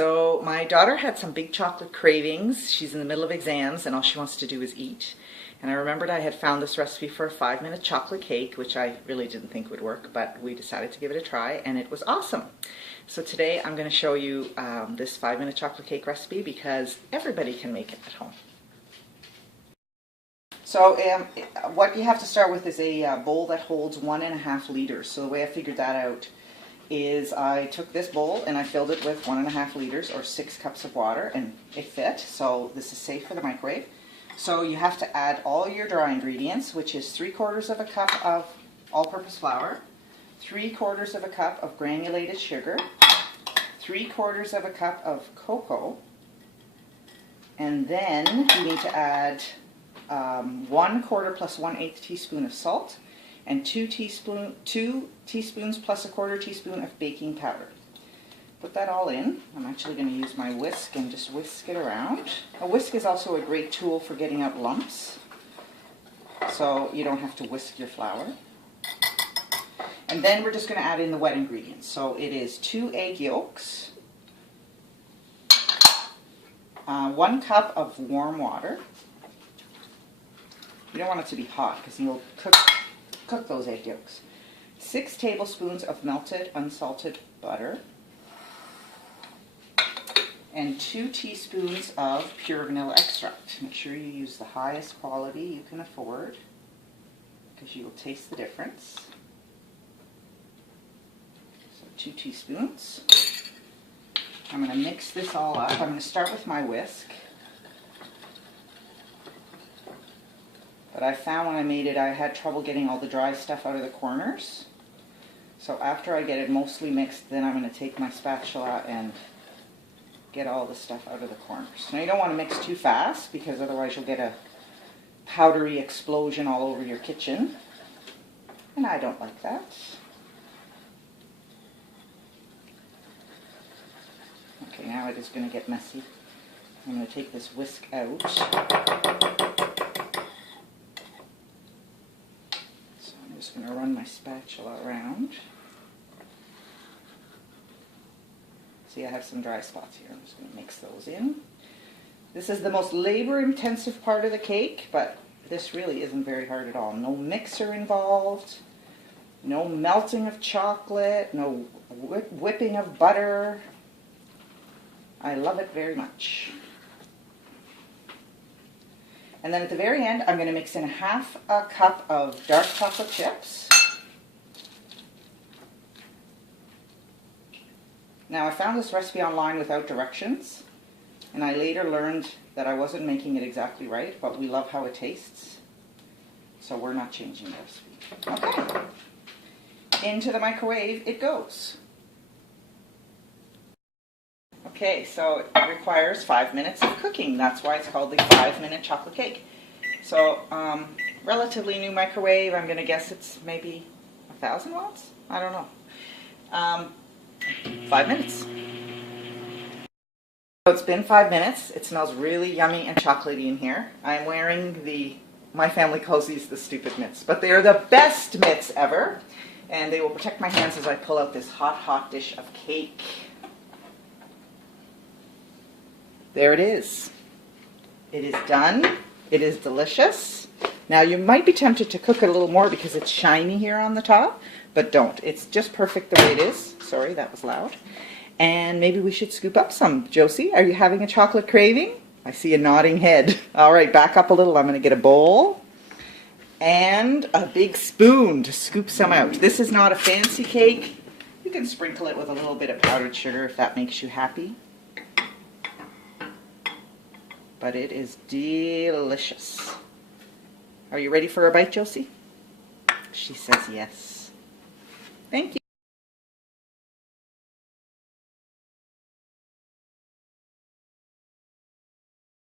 So my daughter had some big chocolate cravings. She's in the middle of exams and all she wants to do is eat. And I remembered I had found this recipe for a 5-minute chocolate cake, which I really didn't think would work, but we decided to give it a try and it was awesome. So today I'm going to show you this 5-minute chocolate cake recipe because everybody can make it at home. So what you have to start with is a bowl that holds 1.5 liters. So the way I figured that out is I took this bowl and I filled it with 1.5 liters or 6 cups of water, and it fit. So this is safe for the microwave. So you have to add all your dry ingredients, which is 3/4 of a cup of all-purpose flour, 3/4 of a cup of granulated sugar, 3/4 of a cup of cocoa, and then you need to add 1/4 plus 1/8 teaspoon of salt, and 2 teaspoons plus 1/4 teaspoon of baking powder. Put that all in. I'm actually going to use my whisk and just whisk it around. A whisk is also a great tool for getting out lumps, so you don't have to whisk your flour. And then we're just going to add in the wet ingredients. So it is 2 egg yolks, 1 cup of warm water. You don't want it to be hot because you'll cook those egg yolks. 6 tablespoons of melted unsalted butter, and 2 teaspoons of pure vanilla extract. Make sure you use the highest quality you can afford because you will taste the difference. So 2 teaspoons. I'm going to mix this all up. I'm going to start with my whisk. But I found when I made it, I had trouble getting all the dry stuff out of the corners. So after I get it mostly mixed, then I'm going to take my spatula and get all the stuff out of the corners. Now you don't want to mix too fast because otherwise you'll get a powdery explosion all over your kitchen. And I don't like that. Okay, now it is going to get messy. I'm going to take this whisk out. I'm just going to run my spatula around. See, I have some dry spots here. I'm just going to mix those in. This is the most labor-intensive part of the cake, but this really isn't very hard at all. No mixer involved, no melting of chocolate, no whipping of butter. I love it very much. And then at the very end, I'm going to mix in 1/2 cup of dark chocolate chips. Now I found this recipe online without directions, and I later learned that I wasn't making it exactly right, but we love how it tastes, so we're not changing the recipe. Okay, into the microwave it goes. Okay, so it requires 5 minutes of cooking. That's why it's called the 5-minute chocolate cake. So, relatively new microwave. I'm going to guess it's maybe 1,000 watts? I don't know. 5 minutes. So it's been 5 minutes. It smells really yummy and chocolatey in here. I'm wearing my family calls these the stupid mitts, but they are the best mitts ever. And they will protect my hands as I pull out this hot, hot dish of cake. There it is. It is done. It is delicious. Now you might be tempted to cook it a little more because it's shiny here on the top, but don't. It's just perfect the way it is. Sorry, that was loud. And maybe we should scoop up some. Josie, are you having a chocolate craving? I see a nodding head. All right, back up a little. I'm going to get a bowl and a big spoon to scoop some out. This is not a fancy cake. You can sprinkle it with a little bit of powdered sugar if that makes you happy. But it is delicious. Are you ready for a bite, Josie? She says yes. Thank you.